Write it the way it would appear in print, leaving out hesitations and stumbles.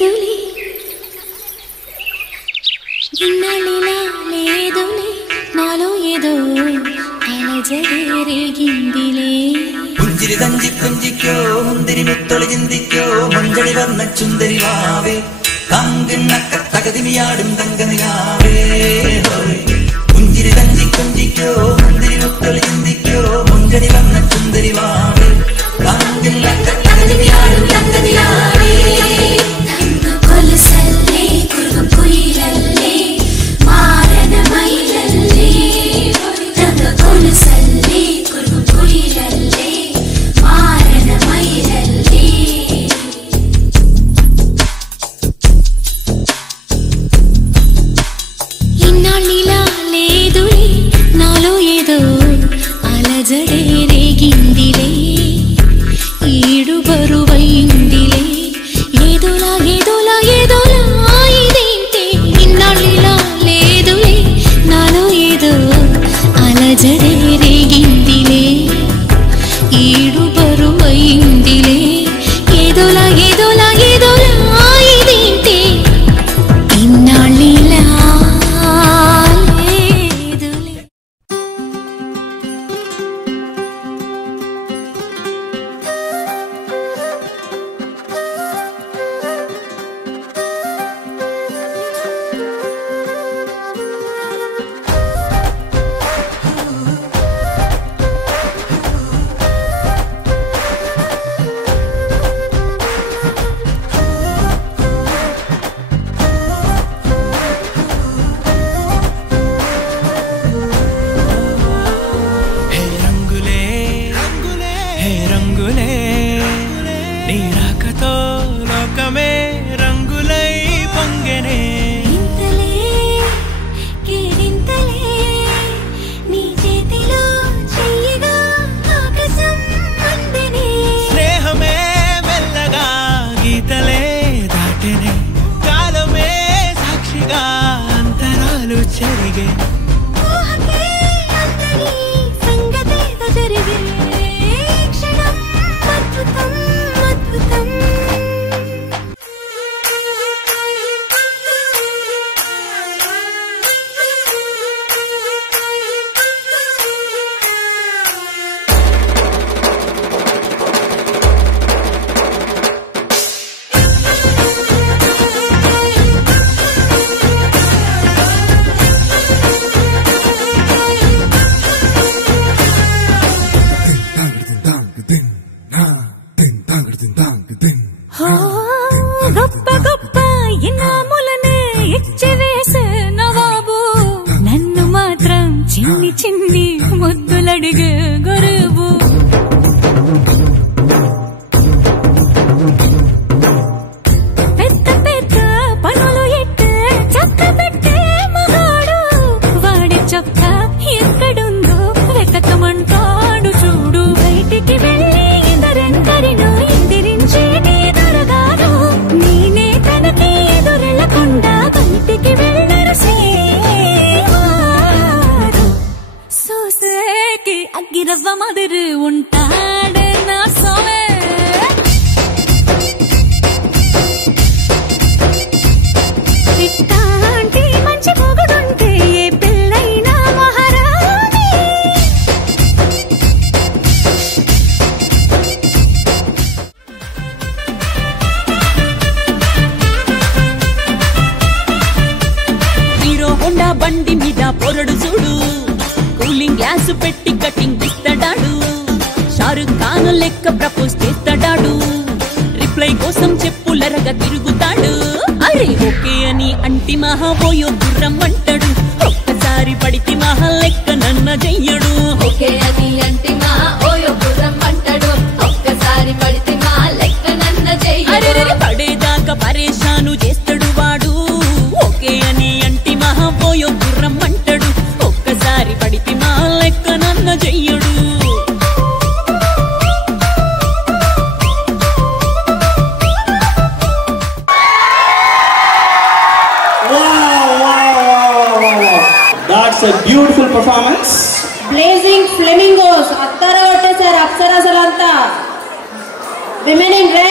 లేదులే ఇన్నాళ్ళిలా లేదులే నాలో ఏదో అలజడి రేగిందిలే പുഞ്ചിരി തഞ്ചി കുഞ്ചിക്കോ മുന്തിരി മുത്തൊളിചിന്തിക്കോ മഞ്ചളി വർണ്ണ ചുന്ദരി വാവേ തങ്കിണ്ണക്ക തകതിമിയാടും തങ്കനിലാവേ പുഞ്ചിരി തഞ്ചി കുഞ്ചിക്കോ മുന്തിരി മുത്തൊളിചിന്തിക്കോ മഞ്ചളി വർണ്ണ ചുന്ദരി വാവേ തങ്കിണ്ണക്ക തകതിമിയാടും തങ്കനിലാവേ കൊലസല്ലേ കുറുകും കുയിലല്ലേ മാരന മയിലല്ലേ കൊലസല്ലേ കുറുകും കുയിലല്ലേ മാരന മയിലല്ലേ ఇన్నాళ్ళిలా లేదులే నాలో ఏదో అలజడే రేగిందిలే ఈడు బరువైందిలే ఏదోలా ఏదోలా ఏదోలా ఇదేంటే ఇన్నాళ్ళిలా లేదులే నాలో ఏదో అలజడే రేగిందిలే ఈడు బరువైందిలే ఏదోలా ఏదోలా ఏదోలా ఇదేంటే ఇన్నాళ్ళిలా లేదులే గొప్ప గొప్ప ఇనాములనే ఇచ్చివేసే నవాబు నన్ను మాత్రం చిన్ని చిన్ని ముద్దులడిగే గురువు పెద్ద పెద్ద పనులు ఎట్టే చక్క పెట్టే మగాడు వాడి చొక్క ఎక్కడుందో వెతకమంటాడు చూడు బయటికి వెళ్ళి ఇద్దరెందరినో ఇందిరించేటి దొరగాడు నేనే తనకి ఎదురెళ్ళకుండా బయటికి వెళ్ళరు సోసేకి అగ్గిరవ్వ మదిరి ఉంటాడే నా సోమే ఇట్టాంటి మంచి పొగడుంటే ఏ పెళ్ళైనా మహారాణి హీరో హోండా బండి మీద పొరడు చూడు కూలింగ్ గ్లాసు పెట్టి కటింగ్ ఇస్తాడాడు షారుఖ్ ఖాన్ లెక్క ప్రపోజ్ చేస్తాడాడు రిప్లై కోసం చెప్పులరగా తిరుగుతాడు అరే ఓకే అని అంటి మహా పోయో గుర్రం అంటాడు ఒక్కసారి పడితే మహా లెక్క నన్న చెయ్యడు ఓకే అని అంటి మహా ఓయో గుర్రం అంటాడు ఒక్కసారి పడితే మా లెక్క నన్న చెయ్యడు పడేదాకా పరేషాను చేస్తాడు వాడు ఓకే అని అంటి మహా పోయో గుర్రం అంటాడు ఒక్కసారి పడితే మా లెక్క నన్న చెయ్యడు That's a beautiful performance. Blazing flamingos. Attara kottesar apsarasaranta. Women in red.